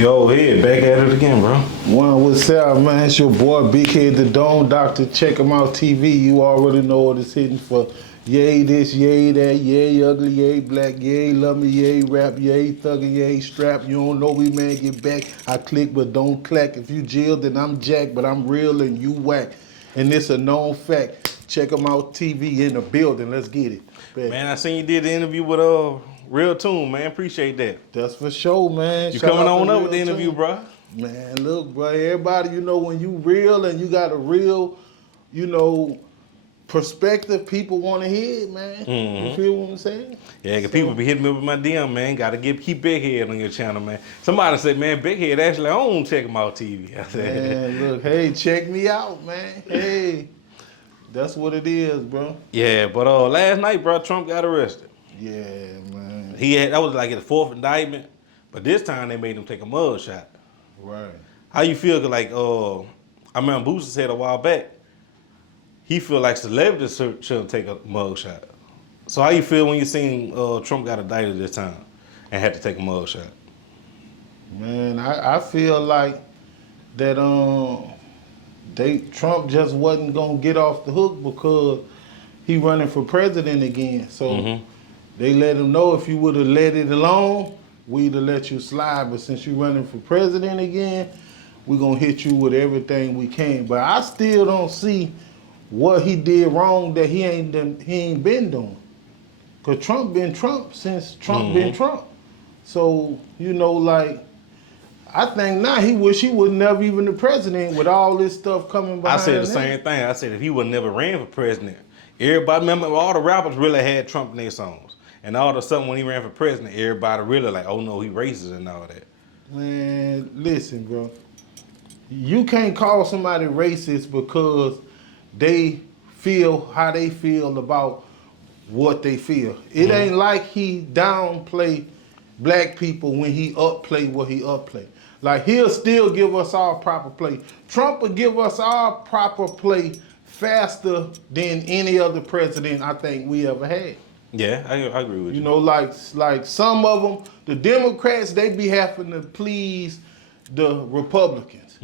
Yo, hey, back at it again, bro. What's up, man? It's your boy, Big Head the Dome Doctor. Check him out, TV. You already know what it's hitting for. Yay this, yay that, yay ugly, yay black, yay love me, yay rap, yay thuggin', yay strap. You don't know we, man, get back. I click but don't clack. If you jail, then I'm jack, but I'm real and you whack. And it's a known fact. Check him out, TV in the building. Let's get it. Bet. Man, I seen you did the interview with Real Tune, man. Appreciate that. That's for sure, man. You Shout coming out on to up with the Real interview, Tune. bro? Man, look, bro, everybody, you know, when you real and you got a real, you know, perspective, people want to hear it, man. You feel what I'm saying? Yeah, because people be hitting me with my DM, man. Got to keep Big Head on your channel, man. Somebody said, man, Big Head actually on Check Him Out TV. I said, Man, look, hey, check me out, man. Hey, that's what it is, bro. yeah, but last night, bro, Trump got arrested. Yeah, man. That was like his fourth indictment, but this time they made him take a mug shot. Right. How you feel? Like, I remember Boosie said a while back, he feel like celebrities should take a mug shot. So how you feel when you seen Trump got indicted this time and had to take a mug shot? Man, I feel like that Trump just wasn't gonna get off the hook because he running for president again. So they let him know if you would have let it alone, we'd have let you slide. But since you running for president again, we're gonna hit you with everything we can. But I still don't see what he did wrong that he ain't been doing. Cause Trump been Trump since Trump been Trump. So, you know, like, I think now he wish he was never even the president with all this stuff coming behind I said the him. same thing. I said if he would never ran for president, everybody remember all the rappers really had Trump in their songs. And all of a sudden when he ran for president, everybody really like, oh no, he racist and all that. Man, listen, bro. You can't call somebody racist because they feel how they feel about what they feel. It ain't like he downplay black people when he upplay what he upplay. Like, he'll still give us our proper play. Trump will give us our proper play faster than any other president I think we ever had. Yeah, I agree with you. You know, like some of them, the Democrats, they be having to please the Republicans.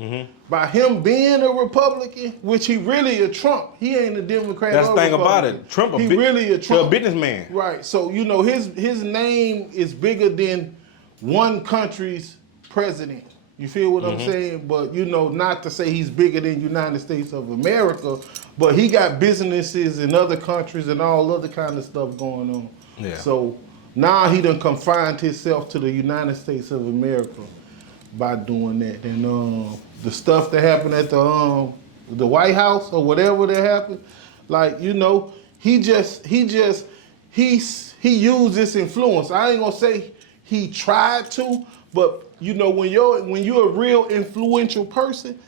By him being a Republican, which he really a Trump, he ain't a Democrat. That's or the thing about Republican. it. Trump really a Trump. a businessman. Right. So, you know, his name is bigger than one country's president. You feel what I'm saying? But, you know, not to say he's bigger than United States of America, but he got businesses in other countries and all other kind of stuff going on. Yeah. So now he done confined himself to the United States of America by doing that. And the stuff that happened at the White House or whatever that happened, like, you know, he used this influence. I ain't gonna say he tried to, but you know, when you're a real influential person,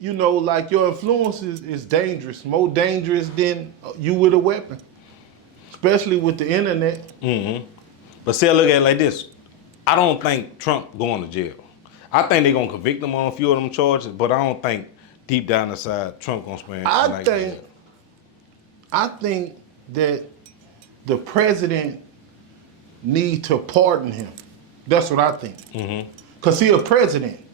you know, like, your influence is dangerous, more dangerous than you with a weapon, especially with the internet. But see, I look at it like this. I don't think Trump going to jail. I think they're going to convict him on a few of them charges, but I don't think deep down inside Trump going to spend I think that the president need to pardon him. That's what I think. Because he a president.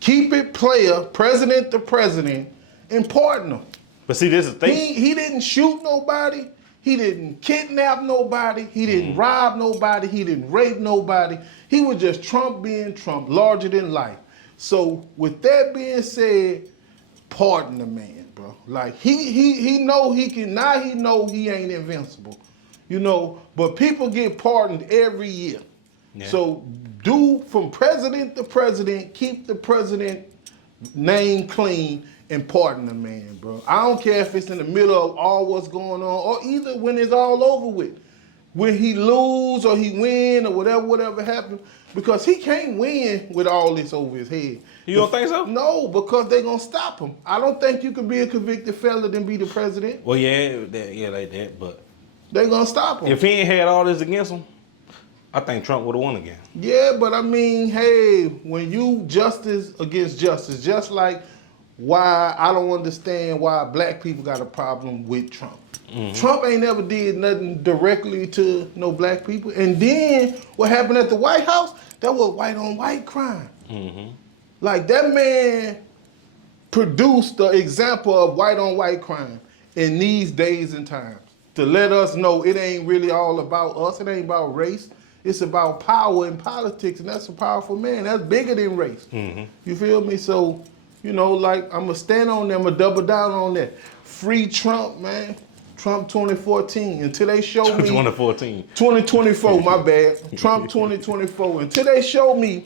Keep it player, president to president, and pardon him. But see, this is the thing. He didn't shoot nobody. He didn't kidnap nobody. He didn't rob nobody. He didn't rape nobody. He was just Trump being Trump, larger than life. So with that being said, pardon the man, bro. Like, he know he can, now he know he ain't invincible. You know, but people get pardoned every year. Yeah. So do from president to president, keep the president name clean and pardon the man, bro. I don't care if it's in the middle of all what's going on or either when it's all over with. When he lose or he win or whatever happened, because he can't win with all this over his head. You don't think so? No, because they gonna stop him. I don't think you can be a convicted felon and be the president. Well, yeah, like that, but they gonna stop him. If he ain't had all this against him, I think Trump would have won again. Yeah, but I mean, hey, when you justice against justice, just like why I don't understand why black people got a problem with Trump. Trump ain't never did nothing directly to no black people. And then what happened at the White House, that was white on white crime. Like that man produced the example of white on white crime in these days and times to let us know it ain't really all about us. It ain't about race. It's about power and politics, and that's a powerful man. That's bigger than race. You feel me? So, you know, like I'm gonna stand on them, I'm gonna double down on that. Free Trump, man. Trump 2014. Until they show me 2014. 2024, my bad. Trump 2024. Until they show me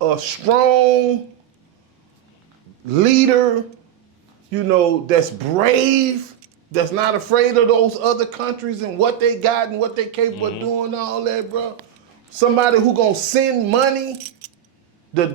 a strong leader, you know, that's brave, that's not afraid of those other countries and what they got and what they capable of doing and all that, bro. Somebody who gonna send money, the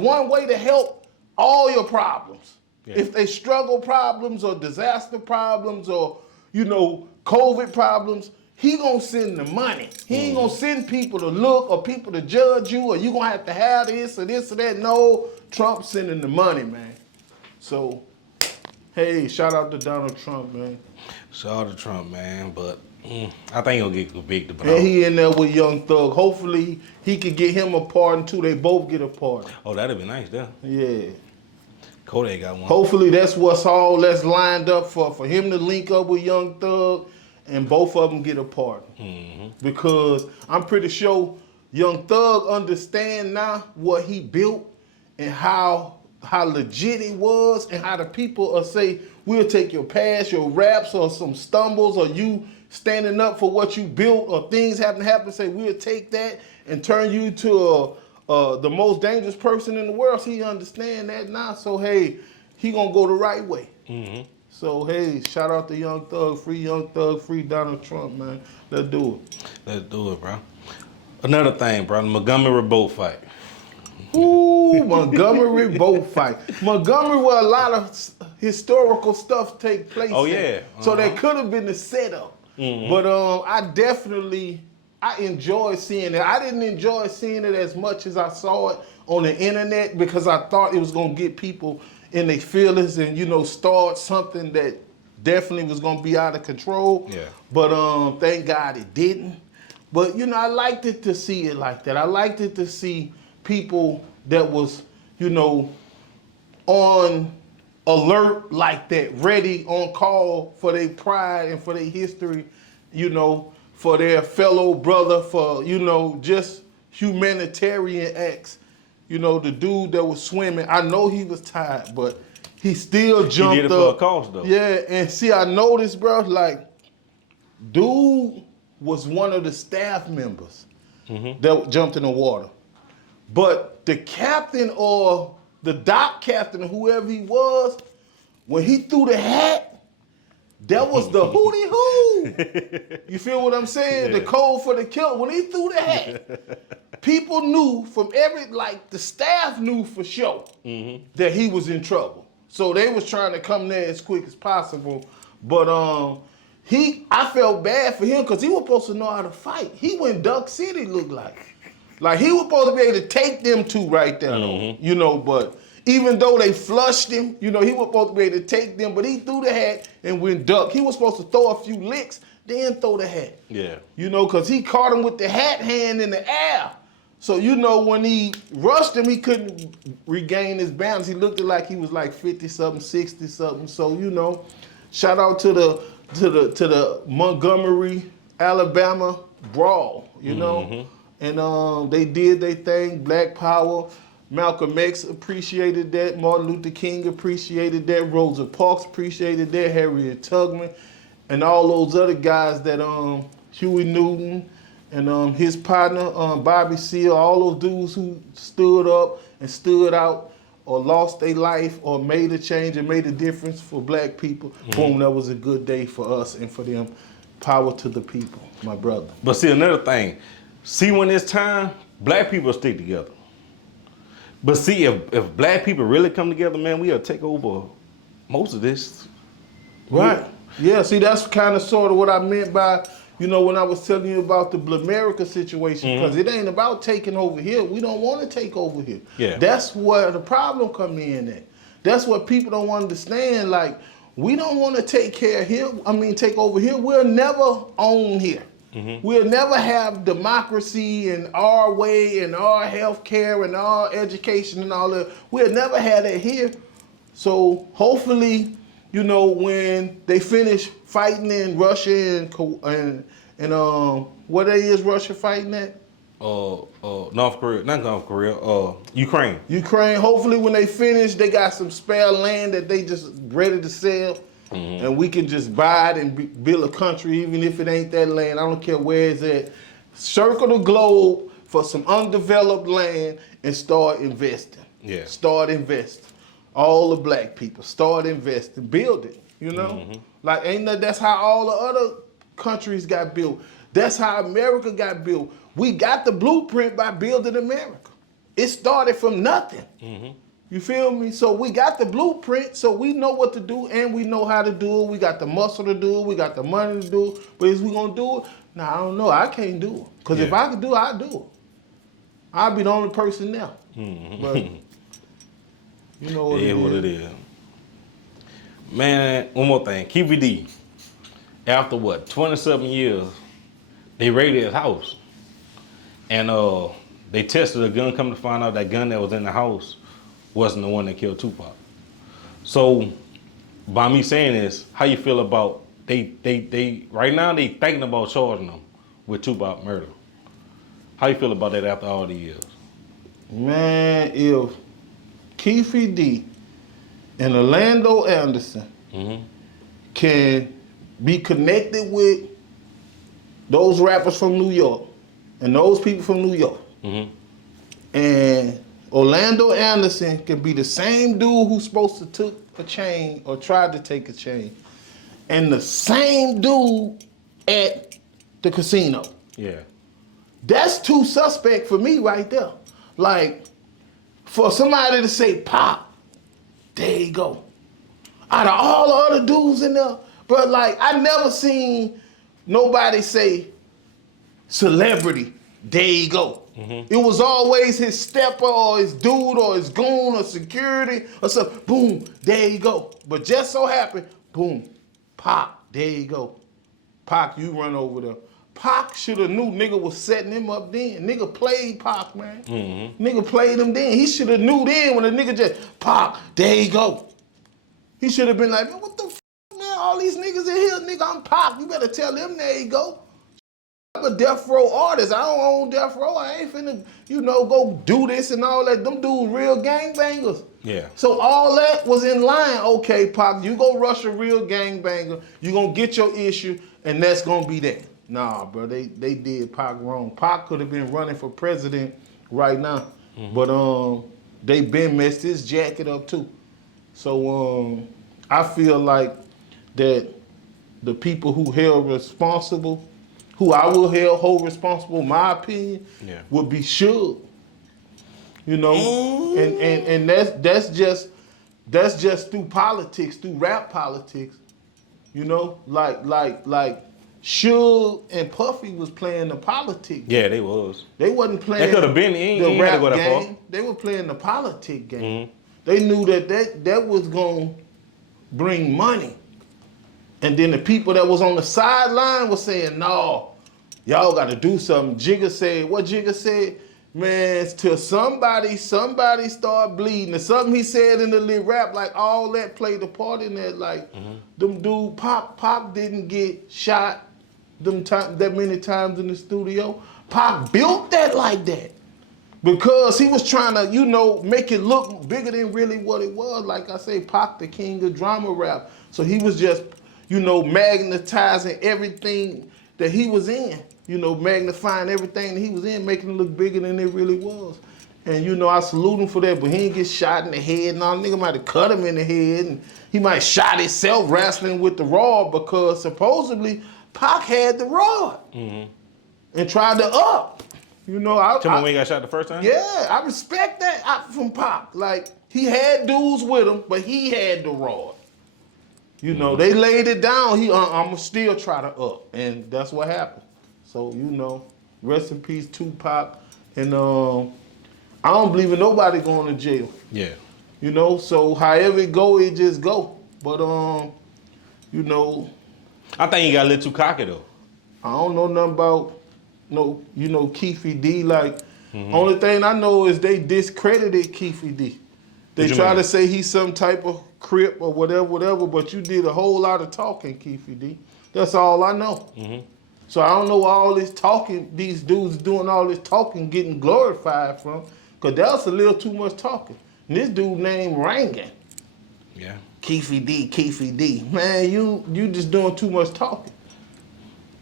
one way to help all your problems. Yeah. If they struggle problems or disaster problems or, you know, COVID problems, he gonna send the money. He ain't gonna send people to look or people to judge you or you gonna have to have this or that. No, Trump sending the money, man. So, hey, shout out to Donald Trump, man. Shout out to Trump, man, but I think he'll get convicted. But and he in there with Young Thug. Hopefully, he could get him a pardon too. They both get a pardon. Oh, that'd be nice, though. Yeah. Kodak got one. Hopefully, that's that's lined up for him to link up with Young Thug, and both of them get a pardon. Because I'm pretty sure Young Thug understand now what he built and how legit he was, and how the people will say, we'll take your past, your raps, or some stumbles, or you standing up for what you built, or things haven't happened, say, we'll take that and turn you to the most dangerous person in the world. So he understand that now. So, hey, he gonna go the right way. So, hey, shout out to Young Thug, free Donald Trump, man. Let's do it. Let's do it, bro. Another thing, bro, the Montgomery boat fight. Ooh, Montgomery boat fight. Montgomery, where a lot of historical stuff take place. Oh, yeah. So that could have been the setup. But I enjoy seeing it. I didn't enjoy seeing it as much as I saw it on the internet because I thought it was going to get people in their feelings and, you know, start something that definitely was going to be out of control. Yeah. But thank God it didn't. But, you know, I liked it to see it like that. I liked it to see people that was, you know, on alert like that, ready, on call for their pride and for their history, you know, for their fellow brother, for, you know, just humanitarian acts. You know, the dude that was swimming, I know he was tired, but he still jumped up. He did it for a cause, though. Yeah, and see, I noticed, bro, like, dude was one of the staff members that jumped in the water. But the captain or the dock captain or whoever he was, when he threw the hat, that was the hootie hoo. You feel what I'm saying? Yeah. The code for the kill. When he threw the hat, people knew from the staff knew for sure that he was in trouble. So they was trying to come there as quick as possible. But I felt bad for him because he was supposed to know how to fight. He went Duck City, looked like. Like, he was supposed to be able to take them two right there, you know, but even though they flushed him, you know, he was supposed to be able to take them, but he threw the hat and went duck. He was supposed to throw a few licks, then throw the hat. Yeah. You know, because he caught him with the hat hand in the air. So, you know, when he rushed him, he couldn't regain his balance. He looked like he was like 50-something, 60-something. So, you know, shout out to the Montgomery, Alabama brawl, you know. And they did their thing, Black Power. Malcolm X appreciated that. Martin Luther King appreciated that. Rosa Parks appreciated that. Harriet Tubman. And all those other guys that, Huey Newton and his partner, Bobby Seale, all those dudes who stood up and stood out or lost their life or made a change and made a difference for black people. Boom, that was a good day for us and for them. Power to the people, my brother. But see, another thing. See, when it's time, black people stick together. But see, if black people really come together, man, we'll take over most of this. Right. Yeah, see, that's kind of sort of what I meant by, you know, when I was telling you about the Blamerica situation, because it ain't about taking over here. We don't want to take over here. Yeah. That's where the problem come in at. That's what people don't understand. Like, we don't want to take over here. We'll never own here. We'll never have democracy and our way and our health care and our education and all that. We'll never have that here. So hopefully, you know, when they finish fighting in Russia and what is Russia fighting at? North Korea, not North Korea, Ukraine. Ukraine. Hopefully, when they finish, they got some spare land that they just ready to sell, and we can just buy it and build a country, even if it ain't that land. I don't care where it's at. Circle the globe for some undeveloped land and start investing. Yeah. Start investing. All the black people start investing, build it. You know, like that's how all the other countries got built. That's how America got built. We got the blueprint by building America. It started from nothing. You feel me? So we got the blueprint, so we know what to do and we know how to do it. We got the muscle to do it. We got the money to do it. But is we gonna do it? Nah, I don't know. I can't do it. Because if I could do it, I'd do it. I'd be the only person there. But you know what it is. Man, one more thing. KVD, after what, 27 years, they raided his house. And they tested a gun, come to find out that gun that was in the house wasn't the one that killed Tupac. So by me saying this, how you feel about they right now they thinking about charging them with Tupac murder. How you feel about that after all these years? Man, if Keefe D and Orlando Anderson can be connected with those rappers from New York and those people from New York, and Orlando Anderson can be the same dude who's supposed to took a chain or tried to take a chain, and the same dude at the casino. Yeah. That's two suspect for me right there. Like, for somebody to say Pop, there you go. Out of all the other dudes in there, but like, I never seen nobody say celebrity, there you go. It was always his stepper or his dude or his goon or security or something. Boom, there you go. But just so happened, boom, Pop, there you go. Pac, you run over there. Pac should have knew nigga was setting him up then. Nigga played Pac, man. Nigga played him then. He should have knew then when the nigga just, Pac, there you go. He should have been like, man, what the f, man? All these niggas in here, nigga, I'm Pac. You better tell them there you go. I'm a death row artist. I don't own death row. I ain't finna, go do this and all that. Them dudes real gangbangers. Yeah. So all that was in line. Okay, Pac, you go rush a real gangbanger. You gonna get your issue, and that's gonna be that. Nah, bro, they did Pac wrong. Pac could have been running for president right now, but they been messed his jacket up too. So I feel like that the people who held responsible, who I will hold responsible, my opinion, would be Suge. And that's just through politics, through rap politics. Like Suge and Puffy was playing the politics. Yeah, they was. They wasn't playing. They could have been the rap game. They were playing the politic game. They knew that was gonna bring money. And then the people that was on the sideline was saying, no, y'all got to do something. Jigga said, what Jigga said? Man, till somebody start bleeding. Or something he said in the little rap, like all that played a part in that. Like, them dude, Pop didn't get shot that many times in the studio. Pop built that like that. Because he was trying to, make it look bigger than really what it was. Like I say, Pac, the king of drama rap. So he was just, magnetizing everything that he was in. Magnifying everything that he was in, making it look bigger than it really was. And, I salute him for that, but he didn't get shot in the head. No, nigga might have cut him in the head, and he might have shot himself wrestling with the rod because supposedly Pac had the rod and tried to up. Tell me when he got shot the first time? Yeah, I respect that from Pac. Like, he had dudes with him, but he had the rod. They laid it down. I'm going to still try to up. And that's what happened. So, rest in peace, Tupac. And I don't believe in nobody going to jail. Yeah. So however it go, it just go. But, I think he got a little too cocky, though. I don't know nothing about Keefe D. Like, only thing I know is they discredited Keefe D. They try to say he's some type of Crip or whatever, but you did a whole lot of talking, Keefe D. That's all I know. So I don't know where all this talking, these dudes doing all this talking, getting glorified from, because that was a little too much talking. And this dude named Rangan. Yeah. Keefe D. Man, you just doing too much talking.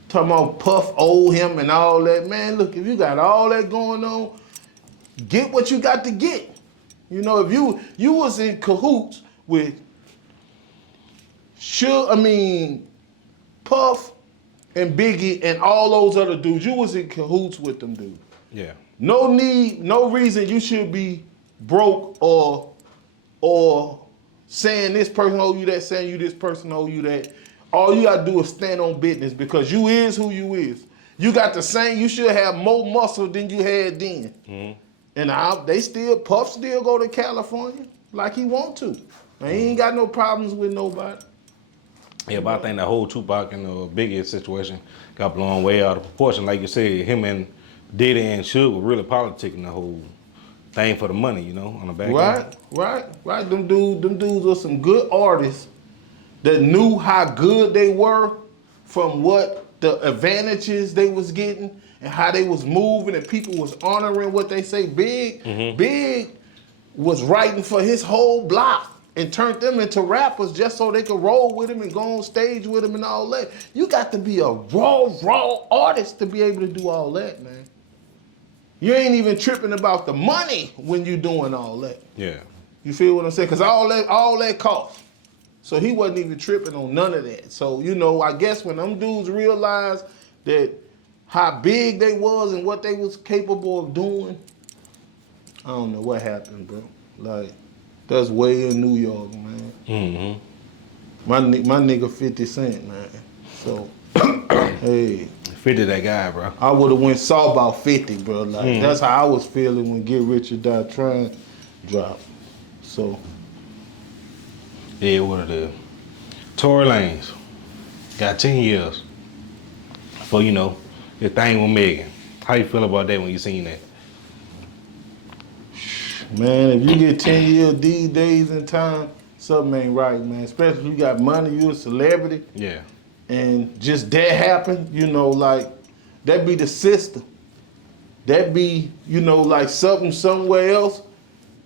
Talking about Puff owe him and all that. Man, look, if you got all that going on, get what you got to get. You know, if you was in cahoots with Puff and Biggie and all those other dudes, you was in cahoots with them dudes. Yeah. No need, no reason you should be broke or saying this person owe you that, saying this person owe you that. All you gotta do is stand on business because you is who you is. You got the same, you should have more muscle than you had then. And Puff still go to California like he want to. And he ain't got no problems with nobody. Yeah, but I think the whole Tupac and Biggie situation got blown way out of proportion. Like you said, him and Diddy and Suge were really politicking the whole thing for the money, on the back end. Right. Them dudes were some good artists that knew how good they were from what the advantages they was getting and how they was moving and people was honoring what they say. Big was writing for his whole block and turned them into rappers just so they could roll with him and go on stage with him and all that. You got to be a raw artist to be able to do all that, man. You ain't even tripping about the money when you doing all that. Yeah. You feel what I'm saying? Because all that costs. So he wasn't even tripping on none of that. So, I guess when them dudes realized that how big they was and what they was capable of doing, I don't know what happened, bro. Like, that's way in New York, man. My nigga 50 Cent, man. So, hey. 50 that guy, bro. I would have saw about 50, bro. Like, that's how I was feeling when Get Rich or Die Trying dropped. So. Yeah, what it is. Tory Lanez got 10 years for, the thing with Megan. How you feel about that when you seen that? Man, if you get 10 years these days in time, something ain't right, man. Especially if you got money, you a celebrity. Yeah. And just that happened, like, that be the system. That be, like something somewhere else.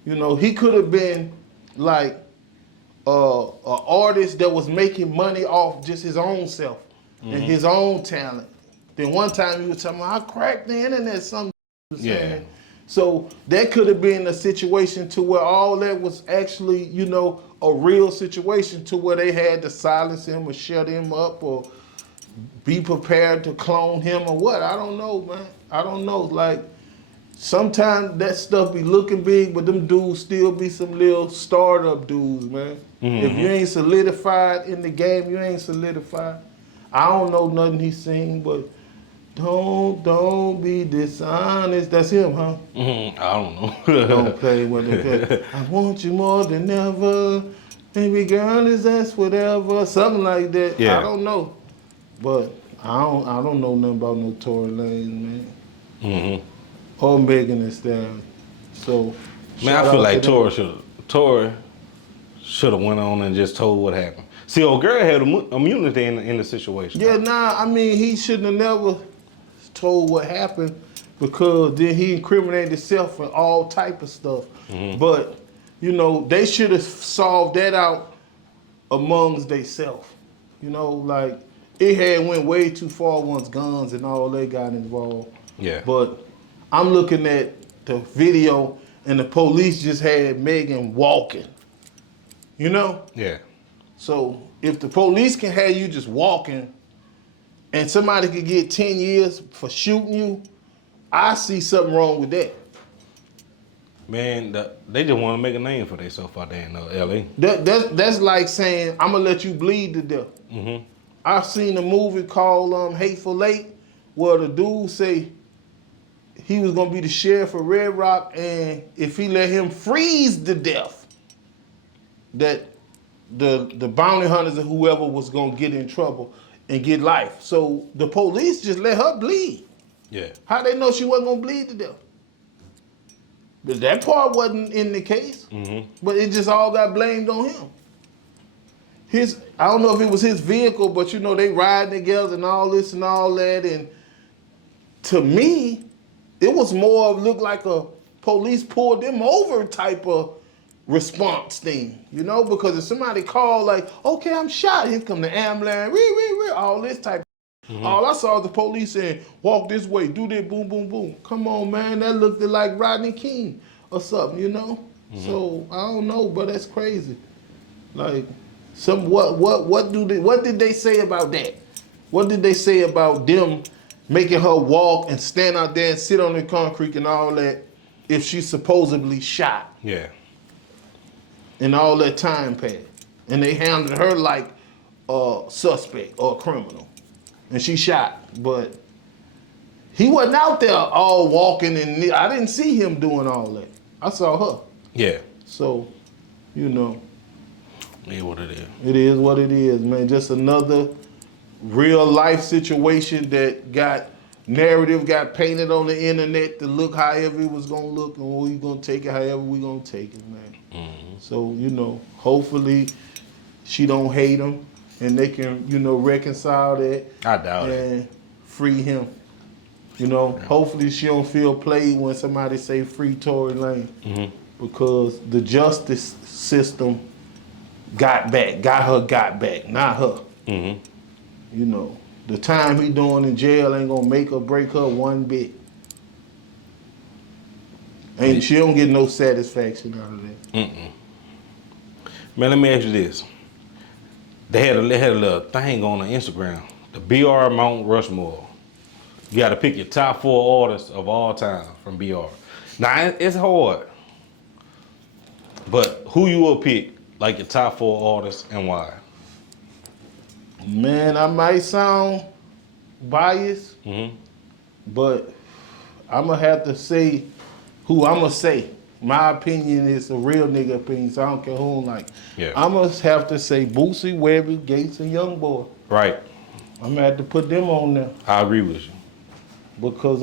He could have been like, an artist that was making money off just his own self and his own talent. Then one time he was talking about, I cracked the internet, something. Yeah. So that could have been a situation to where all that was actually, a real situation to where they had to silence him or shut him up or be prepared to clone him or what. I don't know, man. I don't know. Like, sometimes that stuff be looking big, but them dudes still be some little startup dudes, man. If you ain't solidified in the game, you ain't solidified. I don't know nothing he's seen, but don't be dishonest. That's him, huh? I don't know. Don't play with him. I want you more than ever. Baby girl, is that whatever? Something like that. Yeah. I don't know. But I don't know nothing about no Tory Lanez, man. Or Megan Thee Stallion. So, man, I feel like Tory should have went on and just told what happened. See, old girl had immunity in the situation. Yeah, he shouldn't have never told what happened because then he incriminated himself and all type of stuff. But, they should have solved that out amongst themselves. Like, it had went way too far once guns and all they got involved. Yeah. But I'm looking at the video and the police just had Megan walking. Yeah. So if the police can have you just walking and somebody could get 10 years for shooting you, I see something wrong with that. Man, they just want to make a name for themselves out there in L.A. That's like saying, I'm going to let you bleed to death. I've seen a movie called Hateful Eight where the dude say he was going to be the sheriff of Red Rock, and if he let him freeze to death, that the bounty hunters and whoever was going to get in trouble. and get life. So the police just let her bleed. Yeah. How they know she wasn't gonna bleed to death? But that part wasn't in the case. But it just all got blamed on him. I don't know if it was his vehicle, but you know, they riding together and all this and all that. And to me, it was more of looked like a police pulled them over type of response thing, you know, because if somebody called like, okay, I'm shot, here come the ambulance, all this type of all I saw was the police saying, walk this way, do this, boom, boom, boom. Come on, man, that looked like Rodney King or something, you know? So I don't know, but that's crazy. Like, what did they say about that? What did they say about them making her walk and stand out there and sit on the concrete and all that if she's supposedly shot? Yeah. And all that time passed. And they handled her like a suspect or a criminal. And she shot. But he wasn't out there all walking and I didn't see him doing all that. I saw her. Yeah. So, you know. It is what it is. It is what it is, man. Just another real life situation that got painted on the internet to look however it was gonna look, and we gonna take it however we gonna take it, man. So, you know, hopefully she don't hate him and they can, you know, reconcile that. I doubt it. And free him. You know, hopefully she don't feel played when somebody say free Tory Lane. Because the justice system got back, not her. You know, the time he doing in jail ain't gonna make or break her one bit. And she don't get no satisfaction out of that. Man, let me ask you this. They had a little thing on the Instagram, the BR Mount Rushmore. You got to pick your top 4 artists of all time from BR. Now, it's hard, but who you will pick, like your top 4 artists and why? Man, I might sound biased, but I'm going to have to say who I'm going to say. My opinion is a real nigga opinion, so I don't care who I'm like. Yeah. I'm going to have to say Boosie, Webby, Gates, and Youngboy. Right. I'm going to have to put them on there. I agree with you. Because,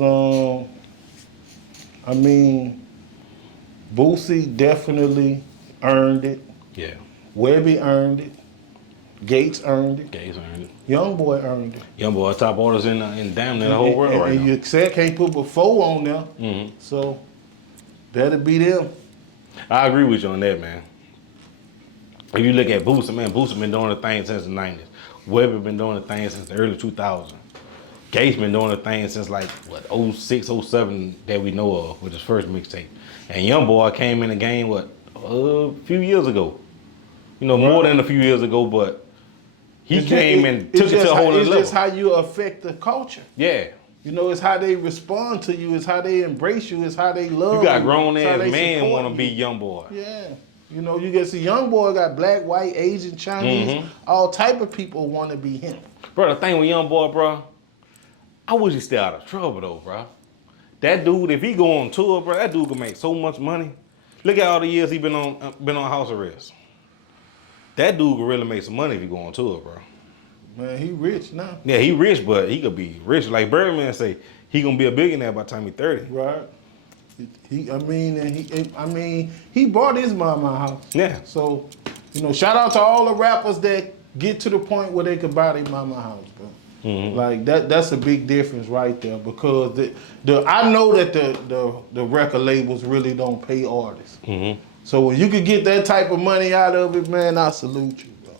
I mean, Boosie definitely earned it. Yeah. Webby earned it. Gates earned it. Gates earned it. Youngboy earned it. Youngboy, top artist in damn near the whole world right now. And you can't put but 4 on there. So, better be them. I agree with you on that, man. If you look at Boosie, man, Boosie been doing the thing since the 90s. Webby been doing the thing since the early 2000s. Gates been doing the thing since like, 06, 07 that we know of with his first mixtape. And Youngboy came in the game, a few years ago. You know, more than a few years ago, but he came and took it to a whole other level. It's just how you affect the culture. Yeah. You know, it's how they respond to you. It's how they embrace you. It's how they love you. You got grown-ass men want to be Youngboy. Yeah. You know, you get see Youngboy got black, white, Asian, Chinese, all type of people want to be him. Bro, the thing with Youngboy, bro, I wish he stay out of trouble, though, bro. That dude, if he go on tour, bro, that dude can make so much money. Look at all the years he been on house arrest. That dude can really make some money if he go on tour, bro. Man, he rich now. Yeah, he rich, but he could be rich. Like Birdman say, he gonna be a billionaire by the time he's 30. Right. He bought his mama a house. Yeah. So, you know, shout out to all the rappers that get to the point where they could buy their mama a house, bro. Like that's a big difference right there, because I know that the record labels really don't pay artists. So when you could get that type of money out of it, man, I salute you, bro.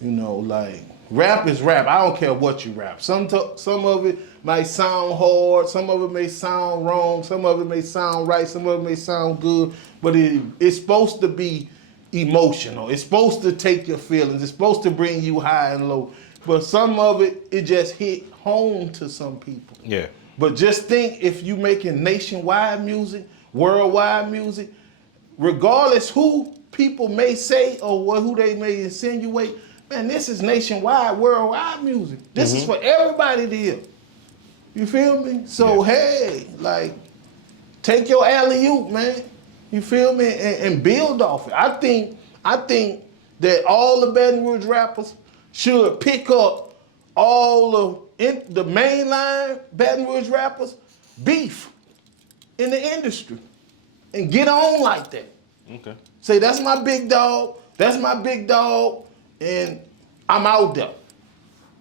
You know, like, rap is rap. I don't care what you rap. Some of it might sound hard. Some of it may sound wrong. Some of it may sound right. Some of it may sound good. But it's supposed to be emotional. It's supposed to take your feelings. It's supposed to bring you high and low. But some of it just hit home to some people. Yeah. But just think, if you making nationwide music, worldwide music, regardless who people may say or who they may insinuate, man, this is nationwide, worldwide music. This is for everybody to hear. You feel me? So, hey, like, take your alley-oop, man. You feel me? And build off it. I think that all the Baton Rouge rappers should pick up all the mainline Baton Rouge rappers beef in the industry and get on like that. Okay. Say, that's my big dog, and I'm out there.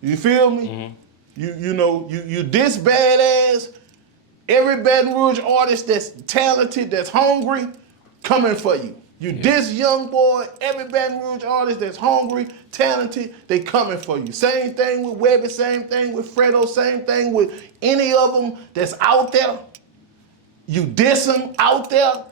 You feel me? Mm-hmm. You this badass, every Baton Rouge artist that's talented, that's hungry, coming for you. You this young boy, every Baton Rouge artist that's hungry, talented, they coming for you. Same thing with Webby, same thing with Fredo, same thing with any of them that's out there. You diss them out there.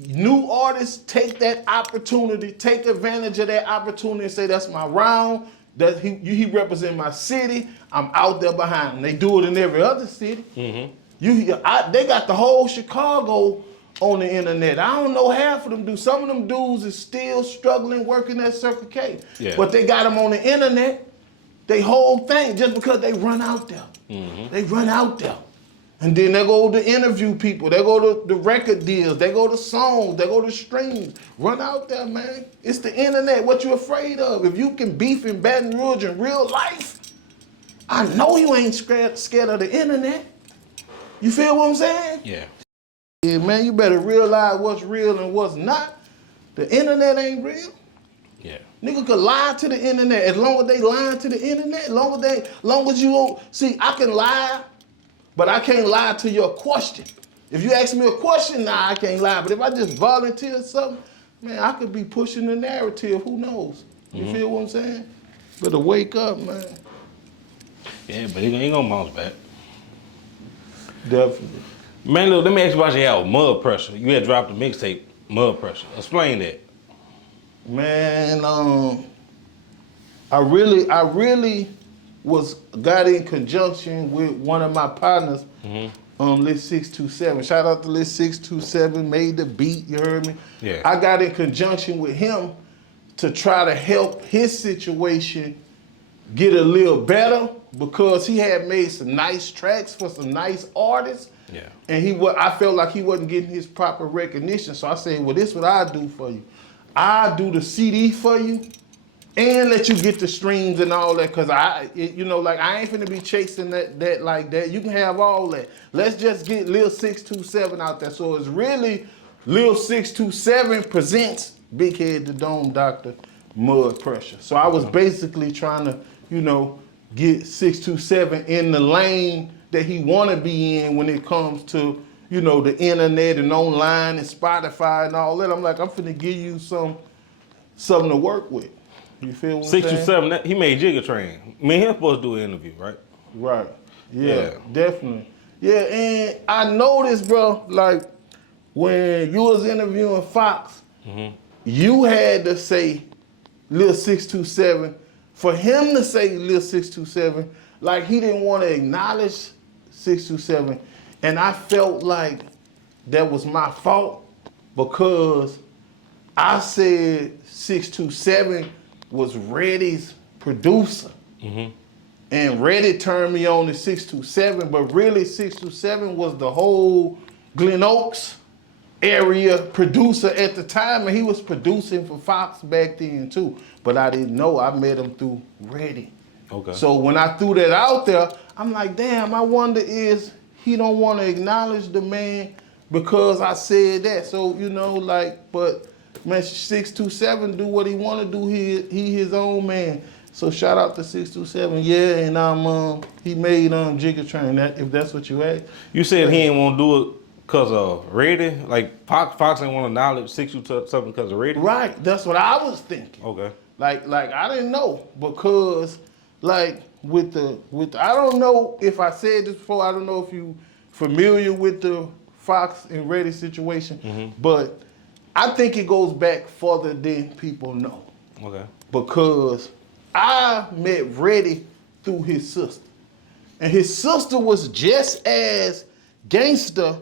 New artists take that opportunity, take advantage of that opportunity and say, that's my round, that he represent my city, I'm out there behind him. They do it in every other city. Mm-hmm. They got the whole Chicago on the internet. I don't know half of them do. Some of them dudes is still struggling working at Circle K. Yeah. But they got them on the internet, they whole thing, just because they run out there. Mm-hmm. They run out there. And then they go to interview people, they go to the record deals, they go to songs, they go to streams. Run out there, man. It's the internet. What you afraid of? If you can beef in Baton Rouge in real life, I know you ain't scared of the internet. You feel what I'm saying? Yeah. Yeah, man, you better realize what's real and what's not. The internet ain't real. Yeah. Nigga could lie to the internet. As long as they lying to the internet, long as you don't, see, I can lie, but I can't lie to your question. If you ask me a question, nah, I can't lie. But if I just volunteer something, man, I could be pushing the narrative. Who knows? You feel what I'm saying? Better wake up, man. Yeah, but he ain't gonna bounce back. Definitely. Man, look, let me ask you about your album, Mud Pressure. You had dropped a mixtape, Mud Pressure. Explain that. Man, I really got in conjunction with one of my partners, List 627. Shout out to List 627, made the beat, you heard me? Yeah. I got in conjunction with him to try to help his situation get a little better because he had made some nice tracks for some nice artists. Yeah. And I felt like he wasn't getting his proper recognition. So I said, well, this is what I do for you. I do the CD for you and let you get the streams and all that. Cause I ain't finna be chasing that like that. You can have all that. Let's just get Lil 627 out there. So it's really Lil 627 presents Big Head the Dome Doctor, Mud Pressure. So I was basically trying to, get 627 in the lane that he want to be in when it comes to, the internet and online and Spotify and all that. I'm like, I'm finna give you something to work with. You feel what I'm saying? 627, he made Jigga Train. Me and him supposed to do an interview, right? Right. Yeah, definitely. Yeah, and I noticed, bro, like when you was interviewing Fox, you had to say Lil 627. For him to say Lil 627, like he didn't want to acknowledge 627. And I felt like that was my fault because I said 627 was Reddy's producer. And Reddy turned me on to 627, but really 627 was the whole Glen Oaks area producer at the time, and he was producing for Fox back then too. But I didn't know. I met him through Reddy. Okay. So when I threw that out there, I'm like, damn, I wonder is he don't want to acknowledge the man because I said that. So, but man, 627 do what he want to do. He his own man. So shout out to 627. Yeah, and he made Jigga Train, if that's what you asked. You said he ain't want to do it because of Reddy? Like Fox ain't want to acknowledge 627 because of Reddy? Right, that's what I was thinking. Okay. Like I didn't know because with I don't know if I said this before, I don't know if you familiar with the Fox and Reddy situation, but I think it goes back further than people know. Okay. Because I met Reddy through his sister. And his sister was just as gangster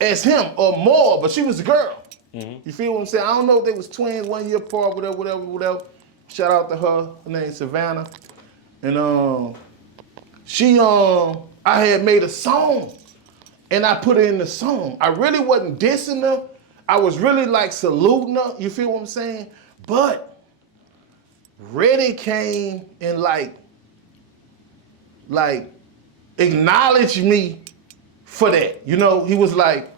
as him or more, but she was a girl. You feel what I'm saying? I don't know if they was twins 1 year apart, whatever. Shout out to her. Her name's Savannah. And I had made a song and I put it in the song. I really wasn't dissing her. I was really like saluting her. You feel what I'm saying? But Reddy came and like like acknowledge me for that. You know, he was like,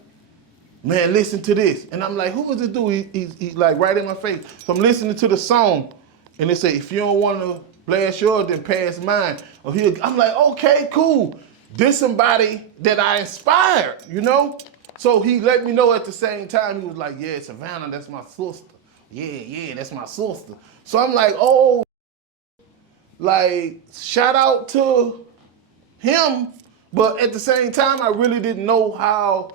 man, listen to this. And I'm like, who was this dude? He's like right in my face. So I'm listening to the song, and they say, if you don't want to blast yours, then pass mine. Or I'm like, okay, cool. This somebody that I inspired, you know? So he let me know at the same time, he was like, yeah, Savannah, that's my sister. Yeah, that's my sister. So I'm like, oh, like, shout out to him. But at the same time, I really didn't know how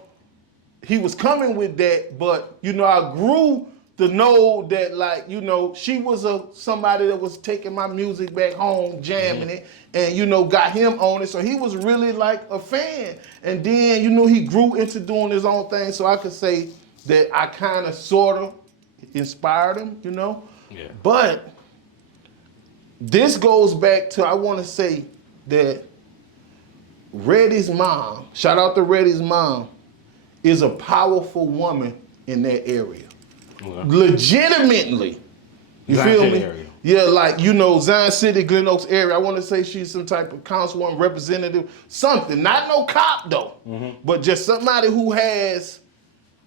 he was coming with that. But, you know, I grew to know that, like, you know, she was somebody that was taking my music back home, jamming it, and, you know, got him on it. So he was really like a fan. And then, you know, he grew into doing his own thing. So I could say that I kind of sort of inspired him, you know? Yeah. But this goes back to, I want to say that Reddy's mom, shout out to Reddy's mom, is a powerful woman in that area. Okay. Legitimately. You Zion feel City me? area. Yeah, like, you know, Zion City, Glen Oaks area. I want to say she's some type of councilwoman, representative, something. Not no cop, though, but just somebody who has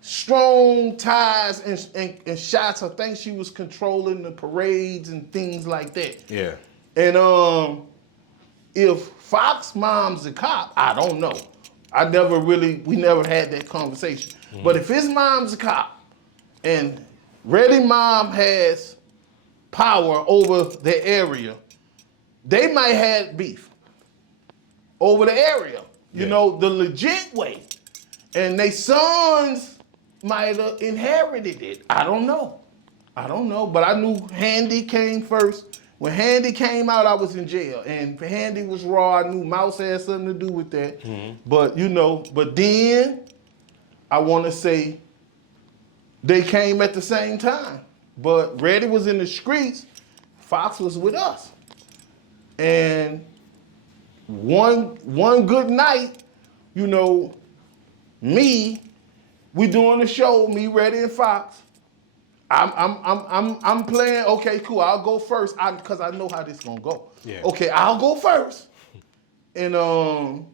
strong ties and shots. I think she was controlling the parades and things like that. Yeah. And if Fox mom's a cop, I don't know. We never had that conversation. But if his mom's a cop and Reddy mom has power over the area, they might have beef over the area, you know, the legit way. And they sons might have inherited it. I don't know, but I knew Handy came first. When Handy came out, I was in jail. And if Handy was raw, I knew Mouse had something to do with that. But, you know, but then I want to say they came at the same time. But Reddy was in the streets, Fox was with us. And one good night, you know, we doing the show, me, Reddy, and Fox. I'm playing, okay, cool, I'll go first, because I know how this gonna go. Yeah. Okay, I'll go first. And I'm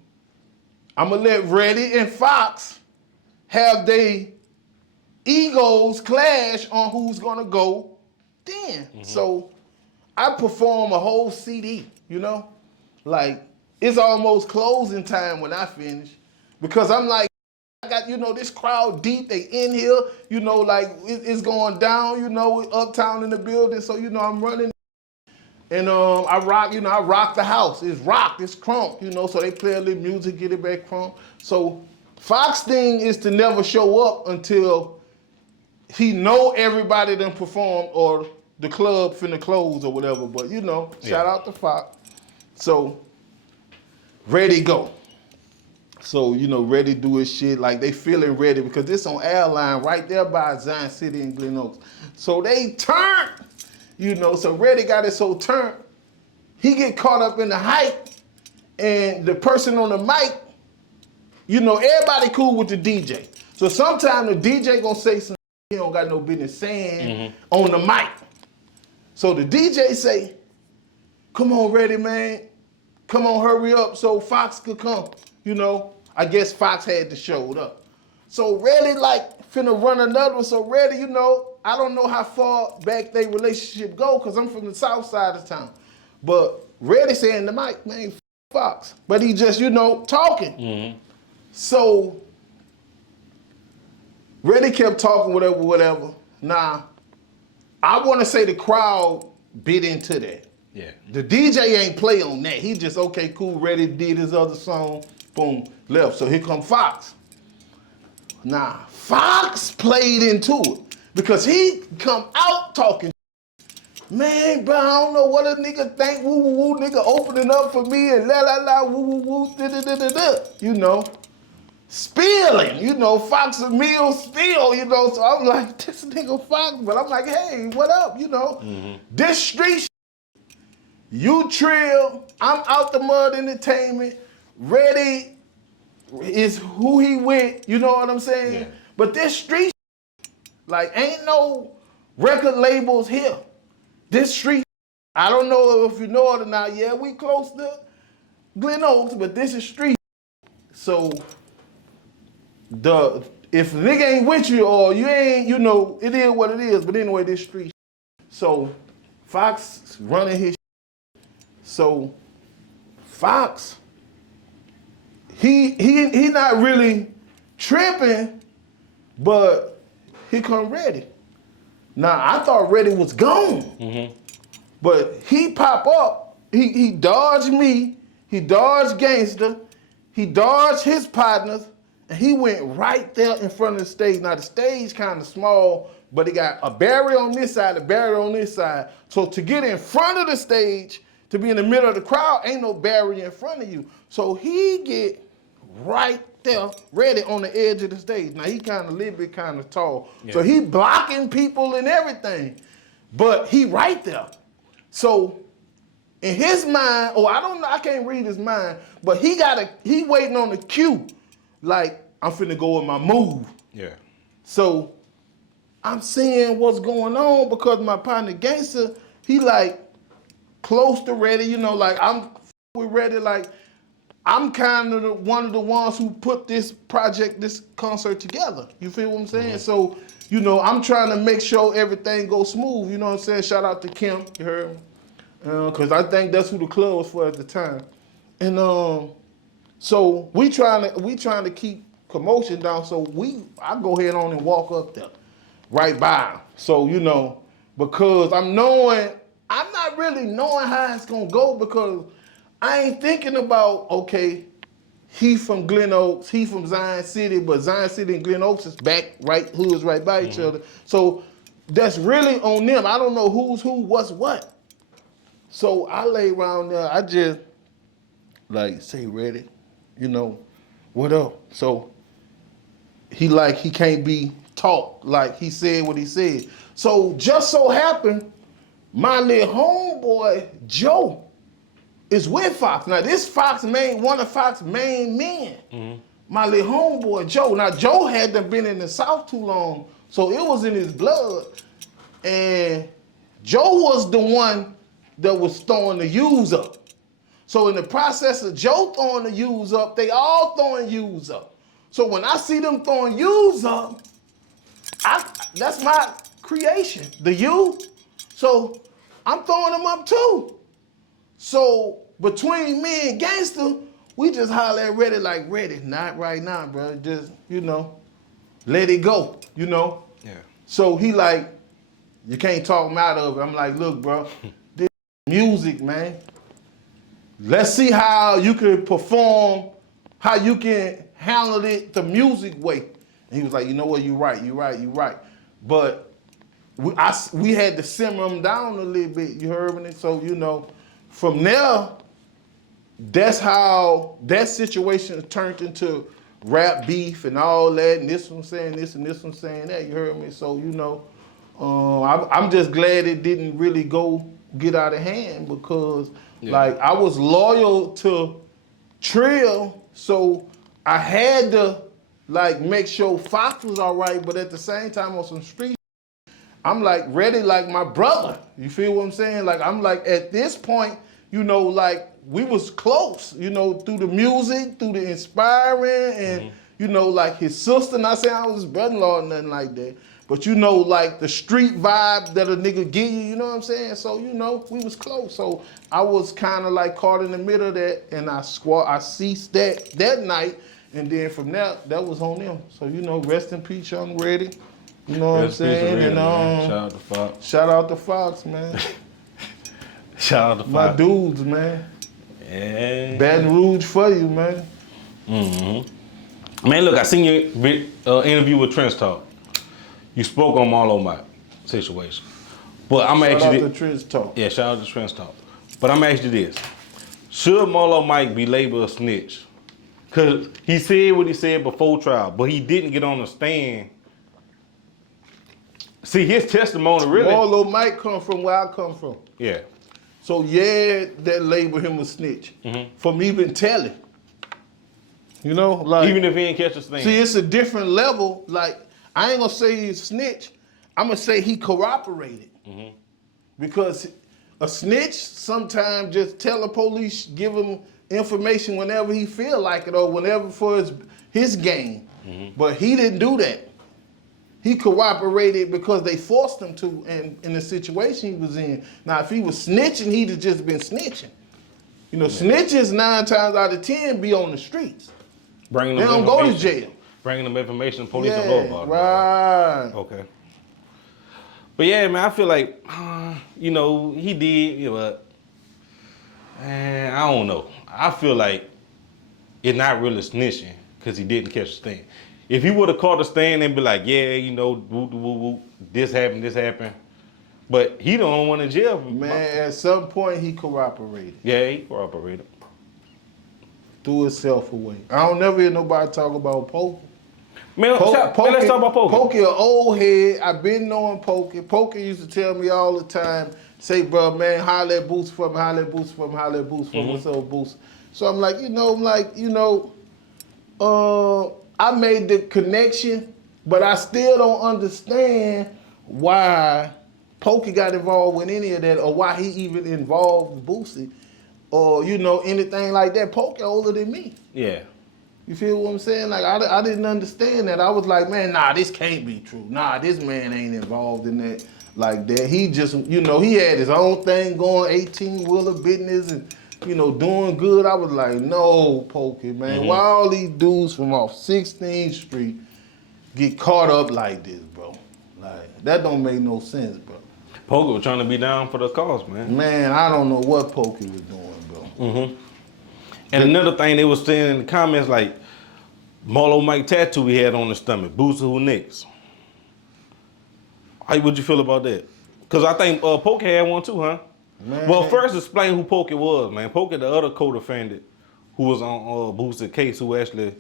gonna let Reddy and Fox have they egos clash on who's gonna go then. So I perform a whole CD, you know? Like, it's almost closing time when I finish, because I'm like, I got, you know, this crowd deep, they in here, you know, like it's going down, you know, uptown in the building. So, you know, I'm running and I rock the house. It's rocked, it's crunk, you know, so they play a little music, get it back crunk. So Fox thing is to never show up until he know everybody done performed or the club finna close or whatever. But, you know, shout out to Fox. So, Ready go. So, you know, Reddy do his shit, like they feeling ready because this on Airline right there by Zion City and Glen Oaks. So they turn, you know, so Reddy got it so turned, he get caught up in the hype and the person on the mic, you know, everybody cool with the DJ. So sometimes the DJ gonna say something he don't got no business saying on the mic. So the DJ say, come on, Reddy, man. Come on, hurry up so Fox could come. You know, I guess Fox had to show up. So Reddy like finna run another one. So Reddy, you know, I don't know how far back their relationship go because I'm from the south side of town. But Reddy saying the mic, man, Fox. But he just, you know, talking. So Reddy kept talking, whatever. Now, I want to say the crowd bit into that. Yeah. The DJ ain't play on that. He just, okay, cool, Reddy did his other song, boom, left. So here come Fox. Now, Fox played into it because he come out talking. Man, bro, I don't know what a nigga think, woo, woo, woo, nigga opening up for me and la, la, la, woo, woo, woo, da, da, da, da, da. You know, spilling, you know, Fox and Meal spill, you know. So I'm like, this nigga Fox, but I'm like, hey, what up, you know? This street you Trill, I'm Out the Mud Entertainment. Reddy is who he with, you know what I'm saying? Yeah. But this street, like, ain't no record labels here. This street, I don't know if you know it or not. Yeah, we close to Glen Oaks, but this is street. So if a nigga ain't with you or you ain't, you know, it is what it is. But anyway, this street. So Fox running his. So Fox, he not really tripping, but he come Ready. Now I thought Ready was gone, but he pop up. He dodged me. He dodged Gangster. He dodged his partners, and he went right there in front of the stage. Now the stage kind of small, but it got a barrier on this side, a barrier on this side. So to get in front of the stage, to be in the middle of the crowd, ain't no barrier in front of you. So he get right there, Ready on the edge of the stage. Now he kind of little bit kind of tall, so he blocking people and everything, but he right there. So in his mind, I don't know, I can't read his mind, but he waiting on the cue, like I'm finna go with my move. Yeah. So I'm seeing what's going on because my partner Gangster, he like close to Ready, you know, like I'm with Ready, like I'm kind of one of the ones who put this project, this concert together. You feel what I'm saying? So, you know, I'm trying to make sure everything goes smooth. You know what I'm saying? Shout out to Kim, you heard me? Because I think that's who the club was for at the time. And so we trying to keep commotion down. So I go ahead on and walk up there, right by him. So, you know, because I'm not really knowing how it's gonna go because I ain't thinking about, okay, he from Glen Oaks, he from Zion City, but Zion City and Glen Oaks is hoods right by each other. So that's really on them. I don't know who's who, what's what. So I lay around there, I just like say Ready, you know, what up? So he can't be taught, like he said what he said. So just so happened, my little homeboy, Joe, is with Fox. Now this one of Fox's main men. My little homeboy, Joe. Now Joe hadn't been in the South too long, so it was in his blood. And Joe was the one that was throwing the U's up. So in the process of Joe throwing the U's up, they all throwing U's up. So when I see them throwing U's up, that's my creation, the U. So I'm throwing them up too. So between me and Gangster, we just holler at Ready like, Ready, not right now, bro. Just, you know, let it go, you know? Yeah. So he like, you can't talk him out of it. I'm like, look, bro, this music, man. Let's see how you can perform, how you can handle it the music way. And he was like, you know what, you right. But we had to simmer him down a little bit, you heard me? So, you know, from there, that's how that situation turned into rap beef and all that, and this one saying this and this one saying that, you heard me? So, you know, I'm just glad it didn't really get out of hand because, like, I was loyal to Trill, so I had to, like, make sure Fox was all right, but at the same time on some street, I'm like Ready like my brother. You feel what I'm saying? Like I'm like at this point, you know, like we was close, you know, through the music, through the inspiring, and you know, like his sister. Not saying I was his brother-in-law or nothing like that, but you know, like the street vibe that a nigga give you. You know what I'm saying? So you know, we was close. So I was kind of like caught in the middle of that, and I ceased that night, and then from there, that was on them. So you know, rest in peace, Young Ready. You know what I'm saying? And shout out to Fox. Shout out to Fox, man. Shout out to Fox. My dudes, man. Yeah. Baton Rouge for you, man. Man, look, I seen your interview with Trench Talk. You spoke on Marlo Mike situation. But I'm gonna ask you Shout out this. to Trench Talk. Yeah, shout out to Trench Talk. But I'm gonna ask you this. Should Marlo Mike be labeled a snitch? Cause he said what he said before trial, but he didn't get on the stand. See, his testimony really... Marlo Mike come from where I come from. Yeah. So yeah, that label him a snitch. From even telling. You know, like... Even if he ain't catch a stand. See, it's a different level. Like, I ain't gonna say he's a snitch. I'm gonna say he cooperated. Because a snitch sometimes just tell the police, give them information whenever he feel like it or whenever for his gain. But he didn't do that. He cooperated because they forced him to in the situation he was in. Now, if he was snitching, he'd have just been snitching. You know, snitches 9 times out of 10 be on the streets. Bringing They them don't go to jail. Bringing them information, police don't know about it. Right. Okay. But yeah, man, I feel like, you know, he did, but man, I don't know. I feel like it's not really snitching because he didn't catch the stand. If he would have caught the stand and be like, yeah, you know, woo, this happened. But he the only one in jail. Man, at some point he cooperated. Yeah, he cooperated. Threw himself away. I don't never hear nobody talk about Pokey. Man, let's talk about Pokey. Pokey an old head. I've been knowing Pokey. Pokey used to tell me all the time, say, bro, man, holler at Boosie for me, holler at Boosie for me, holler at Boosie for me, what's up, Boosie? So I'm like, I made the connection, but I still don't understand why Pokey got involved with any of that or why he even involved Boosie or, anything like that. Pokey older than me. Yeah. You feel what I'm saying? Like, I didn't understand that. I was like, man, nah, this can't be true. Nah, this man ain't involved in that like that. He just, he had his own thing going, 18-wheeler business and, doing good. I was like, no, Pokey, man. Why all these dudes from off 16th Street get caught up like this, bro? Like, that don't make no sense, bro. Pokey was trying to be down for the cause, man. Man, I don't know what Pokey was doing, bro. And another thing they was saying in the comments, like, Marlo Mike tattoo he had on his stomach. Boosie who next? How would you feel about that? Because I think Pokey had one too, huh? Man. Well, first explain who Pokey was, man. Pokey, the other co-defendant who was on Boosie's case, who actually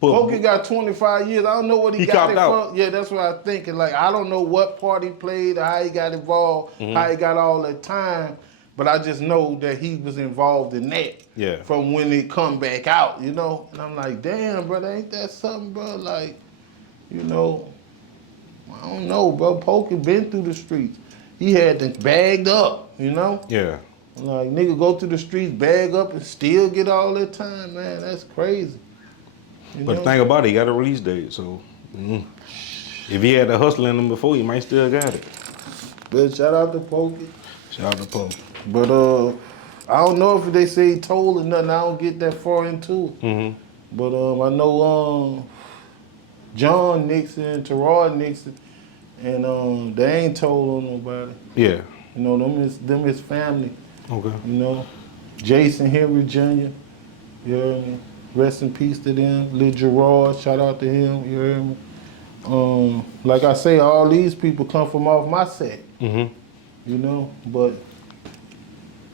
put... Pokey got 25 years. I don't know what he got it from. Yeah, that's what I'm thinking. Like, I don't know what part he played or how he got involved, how he got all that time. But I just know that he was involved in that from when it come back out, And I'm like, damn, brother, ain't that something, bro? Like, I don't know, bro. Pokey been through the streets. He had them bagged up, Yeah. Like, nigga go through the streets, bag up, and still get all that time, man. That's crazy. But the thing about it, he got a release date, so if he had the hustle in him before, he might still got it. But shout out to Pokey. Shout out to Pokey. But I don't know if they say he told or nothing. I don't get that far into it. But I know John Nixon and Terrell Nixon, and they ain't told on nobody. Yeah. Them his family. Okay. Jason Henry Jr. You heard me? Rest in peace to them. Lil Gerard, shout out to him. You heard me? Like I say, all these people come from off my set. But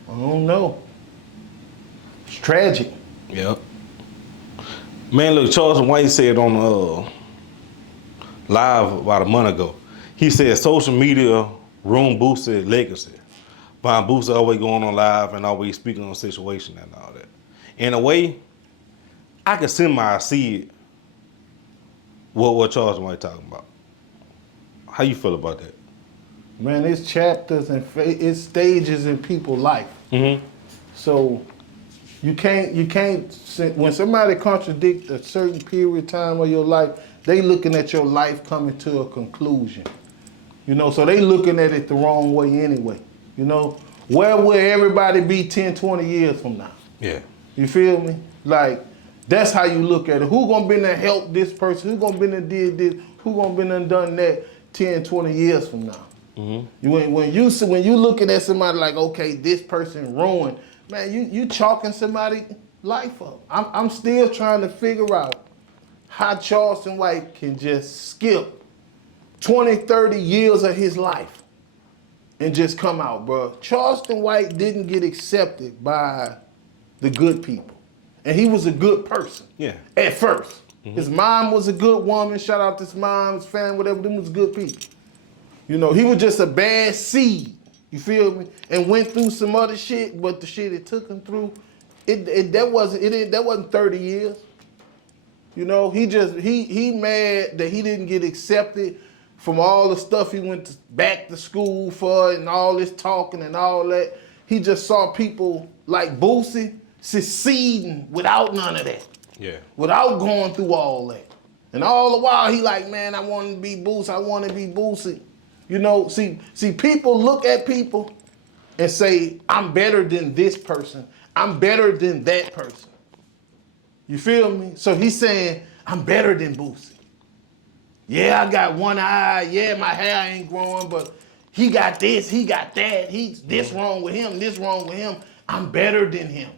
I don't know. It's tragic. Yep. Man, look, Charles White said on live about a month ago. He said social media ruined Boosie's legacy. By Boosie always going on live and always speaking on the situation and all that. In a way, I can see it. What Charles White talking about. How you feel about that? Man, it's chapters and it's stages in people's life. So you can't when somebody contradicts a certain period of time of your life, they looking at your life coming to a conclusion. So they looking at it the wrong way anyway. Where will everybody be 10, 20 years from now? Yeah. You feel me? Like, that's how you look at it. Who gonna been to help this person? Who gonna been to did this? Who gonna been and done that 10, 20 years from now? When you looking at somebody like, okay, this person ruined, man, you chalking somebody's life up. I'm still trying to figure out how Charleston White can just skip 20, 30 years of his life and just come out, bro. Charleston White didn't get accepted by the good people. And he was a good person. Yeah. At first. His mom was a good woman. Shout out to his mom, his family, whatever. Them was good people. He was just a bad seed. You feel me? And went through some other shit, but the shit it took him through, that wasn't 30 years. He mad that he didn't get accepted from all the stuff he went back to school for and all this talking and all that. He just saw people like Boosie succeeding without none of that. Yeah. Without going through all that. And all the while he like, man, I want to be Boosie, I want to be Boosie. You know, see, people look at people and say, I'm better than this person. I'm better than that person. You feel me? So he's saying, I'm better than Boosie. Yeah, I got one eye. Yeah, my hair ain't growing, but he got this, he got that. He's this wrong with him, this wrong with him. I'm better than him.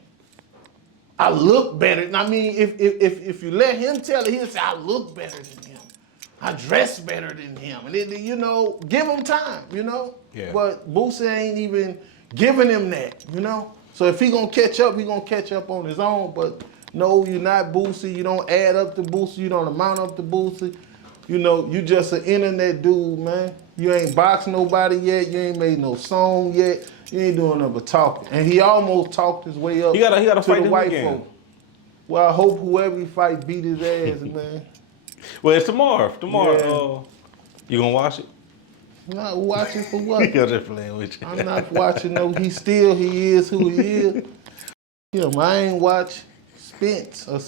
I look better. I mean, if you let him tell it, he'll say, I look better than him. I dress better than him. And it, you know, give him time, you know? Yeah. But Boosie ain't even giving him that, you know? So if he gonna catch up, he gonna catch up on his own. But no, you're not Boosie. You don't add up to Boosie. You don't amount up to Boosie. You know, you just an internet dude, man. You ain't boxed nobody yet. You ain't made no song yet. You ain't doing nothing but talking. And he almost talked his way up He gotta to fight the this white weekend. folk. Well, I hope whoever he fight beat his ass, man. Well, it's tomorrow. Yeah. You gonna watch it? Not watching for what? Because they're playing with you. I'm not watching no. He is who he is. I ain't watch Spinks or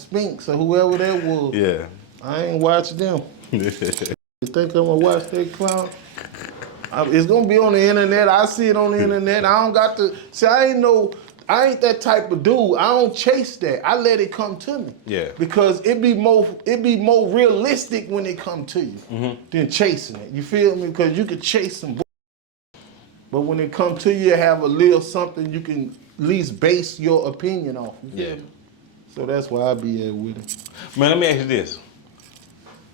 whoever that was. Yeah. I ain't watch them. You think I'm gonna watch that clown? It's gonna be on the internet. I see it on the internet. I don't got to see. I ain't that type of dude. I don't chase that. I let it come to me. Yeah. Because it be more realistic when it come to you than chasing it. You feel me? Because you can chase some but when it come to you have a little something you can at least base your opinion off. You feel me? So that's why I be at with it. Man, let me ask you this.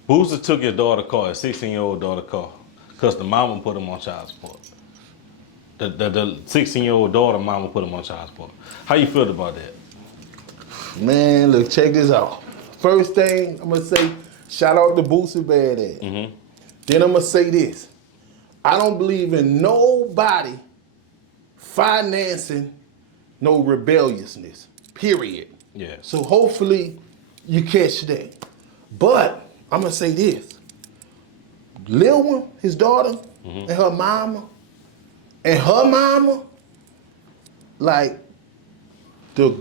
Boosie took your daughter's car, a 16-year-old daughter car, because the mama put him on child support. The 16-year-old daughter mama put him on child support. How you feel about that? Man, look, check this out. First thing I'm gonna say, shout out to Boosie Badass. Then I'm gonna say this. I don't believe in nobody financing no rebelliousness, period. Yeah. So hopefully you catch that. But I'm gonna say this. Lil one, his daughter, and her mama, like the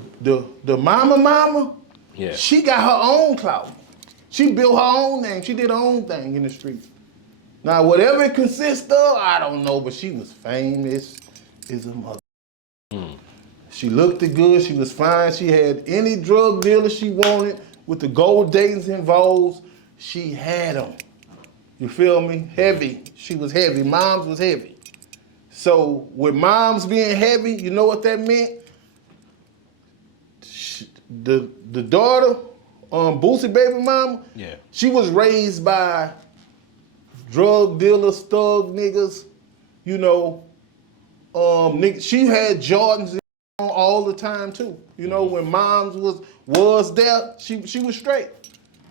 mama, Yeah. she got her own clout. She built her own name. She did her own thing in the streets. Now, whatever it consists of, I don't know, but she was famous as a mother. She looked good, she was fine, she had any drug dealer she wanted with the gold datings involved, she had them. You feel me? Heavy. She was heavy. Moms was heavy. So with moms being heavy, you know what that meant? The daughter, Boosie baby mama, she was raised by drug dealers, thug niggas, you know. She had Jordans on all the time too. You know, when moms was there, she was straight.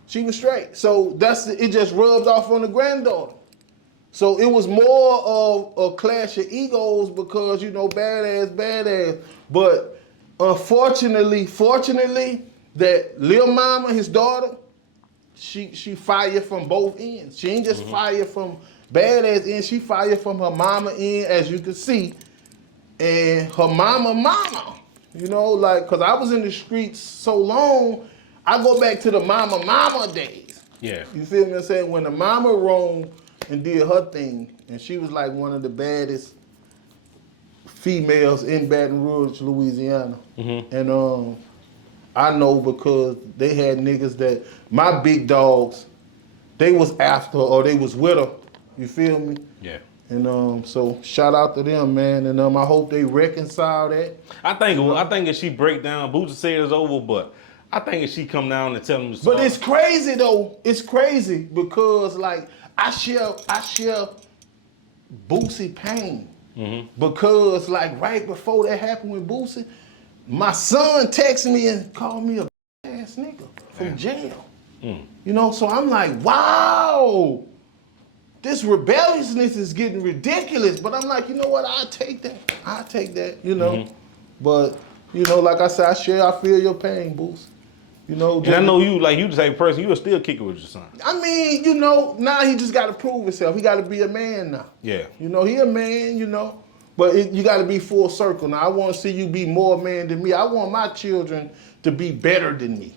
She was straight. So it just rubbed off on the granddaughter. So it was more of a clash of egos because, you know, badass. But fortunately, that Lil Mama, his daughter, she fired from both ends. She ain't just fired from badass end, she fired from her mama end, as you can see. And her mama, you know, like, cause I was in the streets so long, I go back to the mama days. Yeah. You feel me I'm saying? When the mama roamed and did her thing, and she was like one of the baddest females in Baton Rouge, Louisiana. And I know because they had niggas that, my big dogs, they was after her or they was with her. You feel me? Yeah. And so shout out to them, man. And I hope they reconcile that. I think if she break down, Boosie said it's over, but I think if she come down and tell them to start. But it's crazy though. It's crazy because like I share Boosie pain. Because like right before that happened with Boosie, my son texted me and called me a ass nigga from jail. You know, so I'm like, wow. This rebelliousness is getting ridiculous, but I'm like, you know what? I'll take that, you know. But, you know, like I said, I feel your pain, Boost. You know. And I know you, like you the same person, you will still kick it with your son. I mean, you know, now he just got to prove himself. He got to be a man now. Yeah. You know, he a man, you know. But you got to be full circle. Now, I want to see you be more man than me. I want my children to be better than me.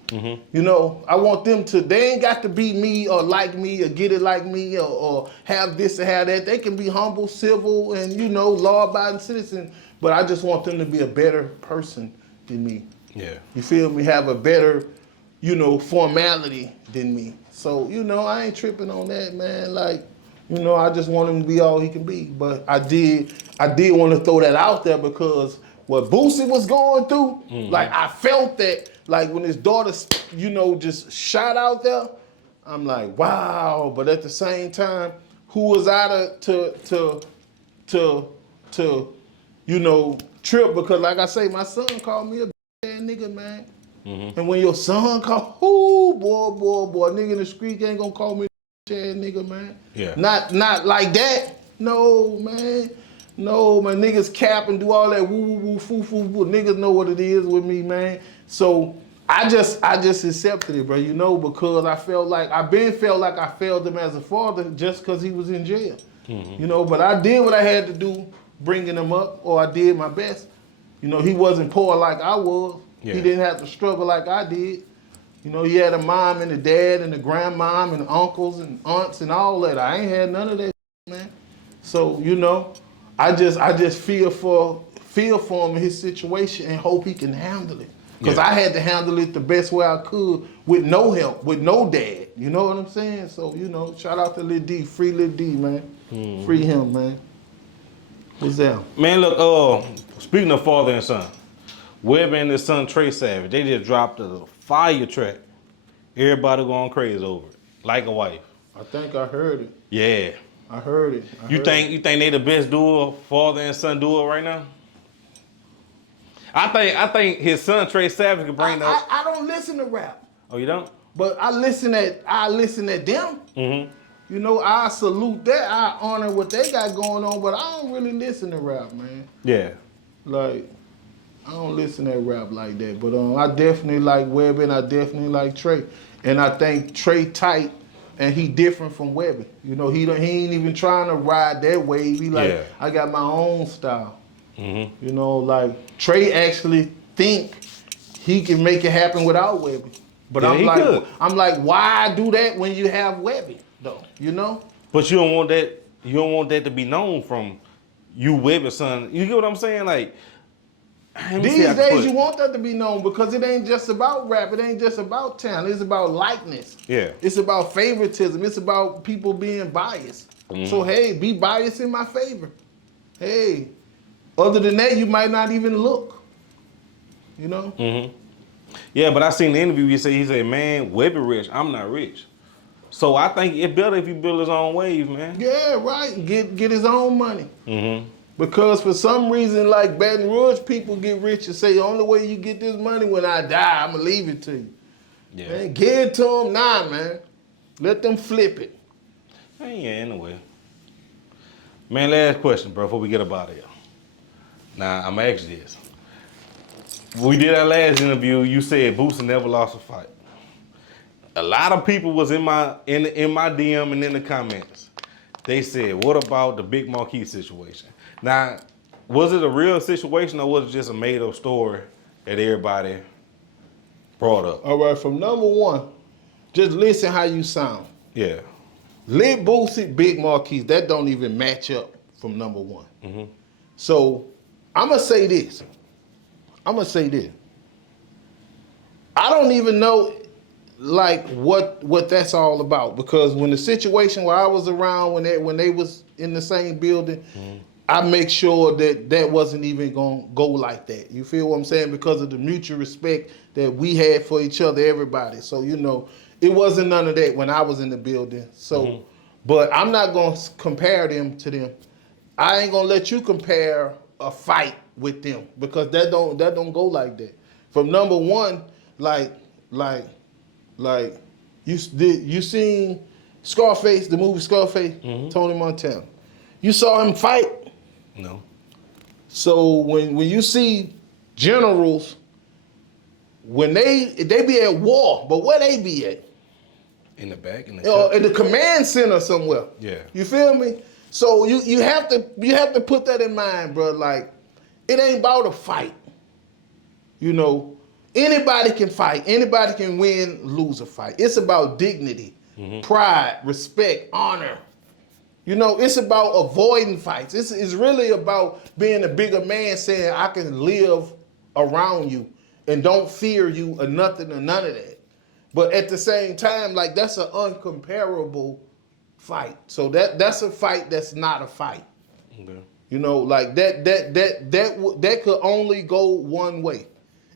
You know, I want them to, they ain't got to be me or like me or get it like me or have this or have that. They can be humble, civil, and, you know, law-abiding citizen. But I just want them to be a better person than me. Yeah. You feel me? Have a better, you know, formality than me. So, you know, I ain't tripping on that, man. Like, you know, I just want him to be all he can be. But I did want to throw that out there because what Boosie was going through, like I felt that, like when his daughter, you know, just shot out there, I'm like, wow. But at the same time, who was I to you know, trip? Because like I say, my son called me a ass nigga, man. And when your son call, boy, nigga in the street ain't gonna call me a ass nigga, man. Yeah. Not like that. No, man. No, man. Niggas cap and do all that woo, foo. Niggas know what it is with me, man. So I just accepted it, bro. You know, because I felt like I failed him as a father just because he was in jail. You know, but I did what I had to do, bringing him up, or I did my best. You know, he wasn't poor like I was. Yeah. He didn't have to struggle like I did. You know, he had a mom and a dad and a grandmom and uncles and aunts and all that. I ain't had none of that, man. So, you know, I just feel for him in his situation and hope he can handle it. Because I had to handle it the best way I could with no help, with no dad. You know what I'm saying? So, you know, shout out to Lil D. Free Lil D, man. Free him, man. What's that? Man, look, speaking of father and son, Webb and his son Trey Savage, they just dropped a fire track. Everybody going crazy over it. Like a Wife. I think I heard it. Yeah. I heard it. You think they the best duo, father and son duo right now? I think his son Trey Savage could bring up. I don't listen to rap. Oh, you don't? But I listen at them. You know, I salute that. I honor what they got going on, but I don't really listen to rap, man. Yeah. Like, I don't listen to rap like that. But I definitely like Webby and I definitely like Trey. And I think Trey tight and he different from Webby. You know, he ain't even trying to ride that wave. He like, I got my own style. You know, like Trey actually think he can make it happen without Webby. But I'm like, why do that when you have Webby though? You know? But you don't want that. You don't want that to be known from you, Webby's son. You get what I'm saying? Like these days, you want that to be known because it ain't just about rap. It ain't just about talent. It's about likeness. Yeah. It's about favoritism. It's about people being biased. So hey, be biased in my favor. Hey, other than that, you might not even look. You know? Yeah, but I seen the interview. He said, man, Webby rich. I'm not rich. So I think it's better if he build his own wave, man. Yeah, right. Get his own money. Because for some reason, like Baton Rouge people get rich and say, the only way you get this money when I die, I'm going to leave it to you. Yeah. Man, give it to them. Nah, man. Let them flip it. Hey, yeah, anyway. Man, last question, bro, before we get up out of here. Now, I'm going to ask you this. When we did our last interview, you said Boosie never lost a fight. A lot of people was in my DM and in the comments. They said, what about the big Markee situation? Now, was it a real situation or was it just a made-up story that everybody brought up? All right, from number one, just listen how you sound. Yeah. Lil Boosie, big Markee, that don't even match up from number one. So, I'm going to say this. I don't even know like what that's all about because when the situation where I was around when they was in the same building, I make sure that wasn't even gonna go like that. You feel what I'm saying? Because of the mutual respect that we had for each other, everybody. So you know, it wasn't none of that when I was in the building. So, but I'm not gonna compare them to them. I ain't gonna let you compare a fight with them because that don't go like that. From number one, like you seen Scarface, the movie Scarface, Tony Montana. You saw him fight? No. So when you see generals, when they be at war, but where they be at? In the back? In the command center somewhere. Yeah. You feel me? So you have to put that in mind, bro. Like, it ain't about a fight. You know, anybody can fight. Anybody can win, lose a fight. It's about dignity, pride, respect, honor. You know, it's about avoiding fights. It's really about being a bigger man saying, I can live around you and don't fear you or nothing or none of that. But at the same time, like, that's an uncomparable fight. So that's a fight that's not a fight. Okay. You know, like that could only go one way.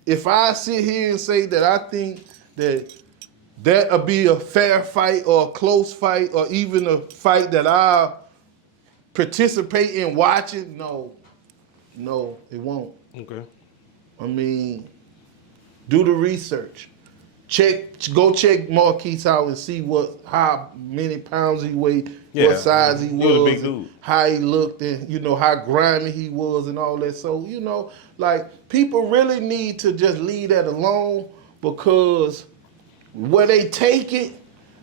If I sit here and say that I think that'll be a fair fight or a close fight or even a fight that I participate in watching, no, it won't. Okay. I mean, do the research. Go check Markee out and see how many pounds he weighed, what size he was, a big dude. how he looked, and you know how grimy he was and all that. So you know, like, people really need to just leave that alone, because where they take it,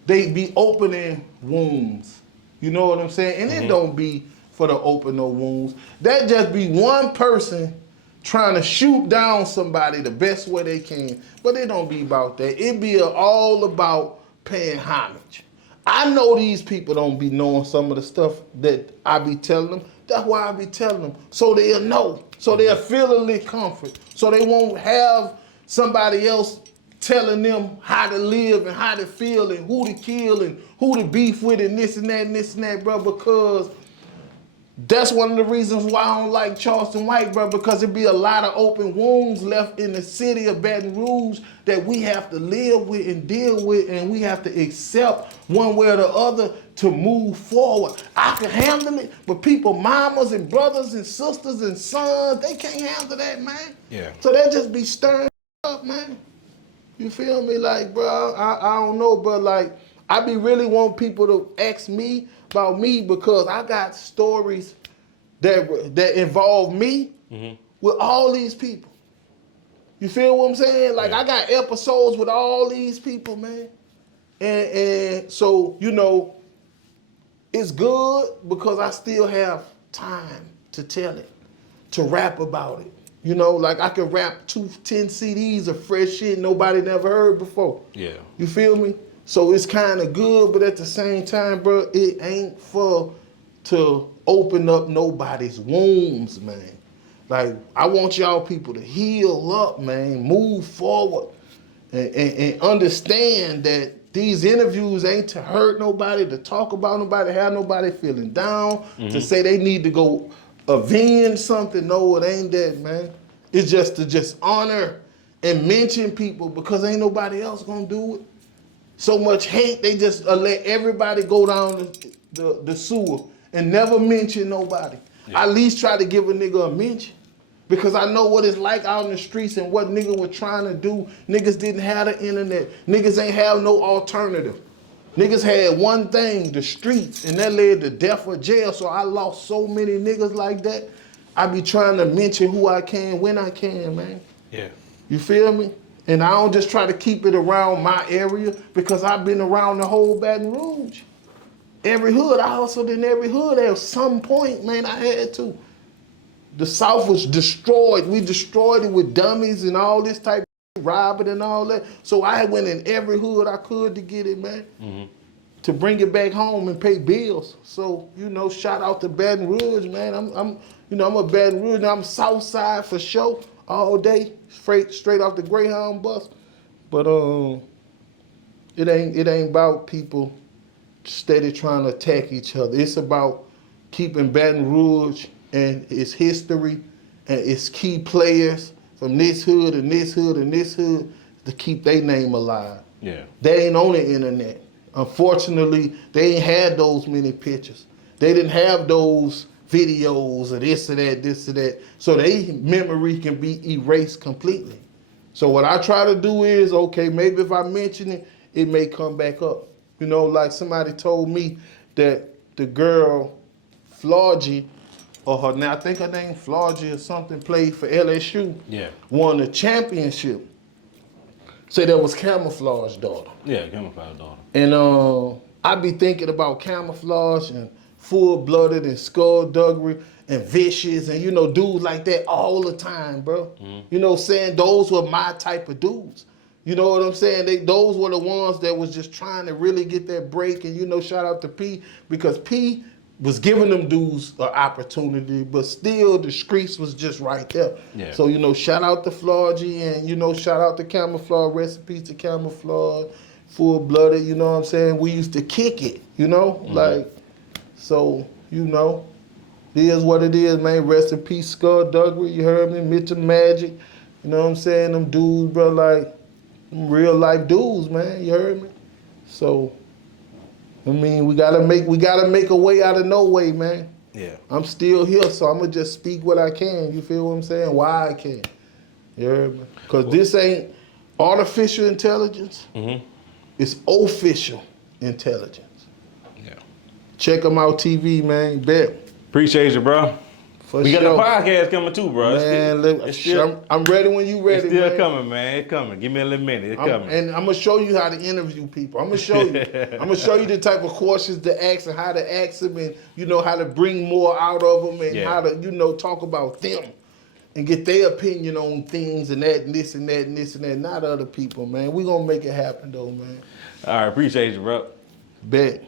they be opening wounds. You know what I'm saying? And it don't be for the open no wounds. That just be one person trying to shoot down somebody the best way they can. But it don't be about that. It be all about paying homage. I know these people don't be knowing some of the stuff that I be telling them. That's why I be telling them. So they'll know. So they'll feel a little comfort. So they won't have somebody else telling them how to live and how to feel and who to kill and who to beef with and this and that and this and that, bro, because that's one of the reasons why I don't like Charleston White, bro, because it be a lot of open wounds left in the city of Baton Rouge that we have to live with and deal with, and we have to accept one way or the other to move forward. I can handle it, but people, mamas and brothers and sisters and sons, they can't handle that, man. Yeah. So they just be stirring up, man. You feel me? Like, bro, I don't know, but like, I be really want people to ask me about me, because I got stories that involve me with all these people. You feel what I'm saying? Like, I got episodes with all these people, man. And so, you know, it's good because I still have time to tell it, to rap about it. You know, like, I can rap 10 CDs of fresh shit nobody never heard before. Yeah. You feel me? So it's kind of good, but at the same time, bro, it ain't to open up nobody's wounds, man. Like, I want y'all people to heal up, man, move forward, and understand that these interviews ain't to hurt nobody, to talk about nobody, have nobody feeling down, to say they need to go avenge something. No, it ain't that, man. It's just to honor and mention people, because ain't nobody else gonna do it. So much hate, they just let everybody go down the sewer and never mention nobody. I at least try to give a nigga a mention, because I know what it's like out in the streets and what nigga was trying to do. Niggas didn't have the internet. Niggas ain't have no alternative. Niggas had one thing, the streets, and that led to death or jail. So I lost so many niggas like that. I be trying to mention who I can when I can, man. Yeah. You feel me? And I don't just try to keep it around my area, because I've been around the whole Baton Rouge. Every hood, I hustled in every hood at some point, man, I had to. The South was destroyed. We destroyed it with dummies and all this type of robbing and all that. So I went in every hood I could to get it, man. To bring it back home and pay bills. So, you know, shout out to Baton Rouge, man. I'm a Baton Rouge, and I'm South Side for sure, all day, straight off the Greyhound bus. But it ain't about people steady trying to attack each other. It's about keeping Baton Rouge and its history and its key players from this hood and this hood and this hood to keep their name alive. Yeah. They ain't on the internet. Unfortunately, they ain't had those many pictures. They didn't have those videos of this or that, this or that. So their memory can be erased completely. So what I try to do is, okay, maybe if I mention it, it may come back up. You know, like somebody told me that the girl, Florgie, I think her name Florgie or something, played for LSU. Yeah. Won the championship. Say that was Camouflage daughter. Yeah, Camouflage daughter. And I be thinking about Camouflage and full-blooded and skullduggery and vicious and, you know, dudes like that all the time, bro. You know what I'm saying? Those were my type of dudes. You know what I'm saying? Those were the ones that was just trying to really get that break. And, you know, shout out to P, because P was giving them dudes an opportunity, but still the streets was just right there. Yeah. So, you know, shout out to Florgy and, you know, shout out to Camouflage, recipes to Camouflage, full-blooded, you know what I'm saying? We used to kick it, you know? Like, so, you know, it is what it is, man. Rest in peace, Skullduggery, you heard me? Mitchell Magic, you know what I'm saying? Them dudes, bro, like, them real life dudes, man, you heard me? So, I mean, we gotta make a way out of no way, man. Yeah. I'm still here, so I'm gonna just speak what I can. You feel what I'm saying? Why I can. You heard me? Because this ain't artificial intelligence. It's official intelligence. Yeah. Check them out, TV, man. Bet. Appreciate you, bro. For We got sure. the podcast coming too, bro. Man, It's still, I'm ready when you ready, it's still man. coming, man. It's coming. Give me a little minute. It's coming. And I'm gonna show you how to interview people. I'm gonna show you. I'm gonna show you the type of questions to ask and how to ask them, and you know how to bring more out of them, and how to, you know, talk about them and get their opinion on things and that and this and that and this and that. Not other people, man. We gonna make it happen though, man. All right, appreciate you, bro. Bet.